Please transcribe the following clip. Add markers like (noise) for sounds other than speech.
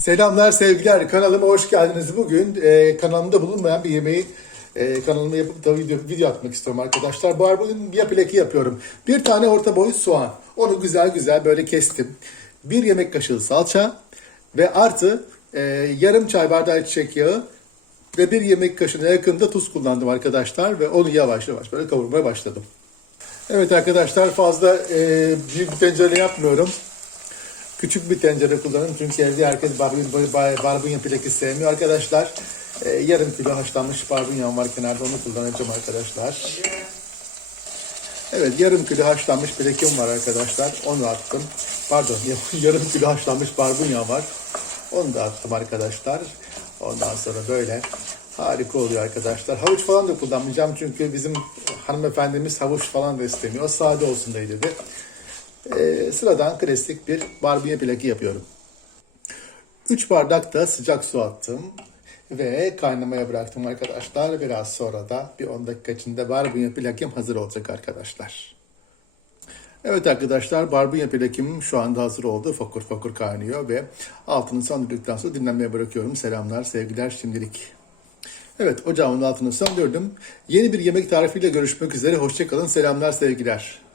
Selamlar sevgiler kanalıma hoş geldiniz. Bugün e, kanalımda bulunmayan bir yemeği e, kanalıma yapıp da video, video atmak istiyorum arkadaşlar. Bu arada yapıyorum. Bir tane orta boy soğan. Onu güzel güzel böyle kestim. Bir yemek kaşığı salça ve artı e, yarım çay bardağı çiçek yağı ve bir yemek kaşığına yakında tuz kullandım arkadaşlar ve onu yavaş yavaş böyle kavurmaya başladım. Evet arkadaşlar fazla e, büyük bir tencere yapmıyorum. Küçük bir tencere kullanın çünkü evde herkes barbunya, barbunya pileki sevmiyor arkadaşlar. Ee, yarım kilo haşlanmış barbunyam var kenarda onu kullanacağım arkadaşlar. Evet yarım kilo haşlanmış pilekim var arkadaşlar. Onu attım. Pardon (laughs) yarım kilo haşlanmış barbunya var. Onu da attım arkadaşlar. Ondan sonra böyle harika oluyor arkadaşlar. Havuç falan da kullanmayacağım çünkü bizim hanımefendimiz havuç falan da istemiyor. Sade olsun dedi. Sıradan klasik bir barbunya pilaki yapıyorum. 3 bardak da sıcak su attım ve kaynamaya bıraktım arkadaşlar. Biraz sonra da bir 10 dakika içinde barbunya pilakim hazır olacak arkadaşlar. Evet arkadaşlar barbunya pilakim şu anda hazır oldu. Fokur fokur kaynıyor ve altını söndürdükten sonra dinlenmeye bırakıyorum. Selamlar, sevgiler şimdilik. Evet ocağımın altını söndürdüm. Yeni bir yemek tarifiyle görüşmek üzere. Hoşçakalın. Selamlar, sevgiler.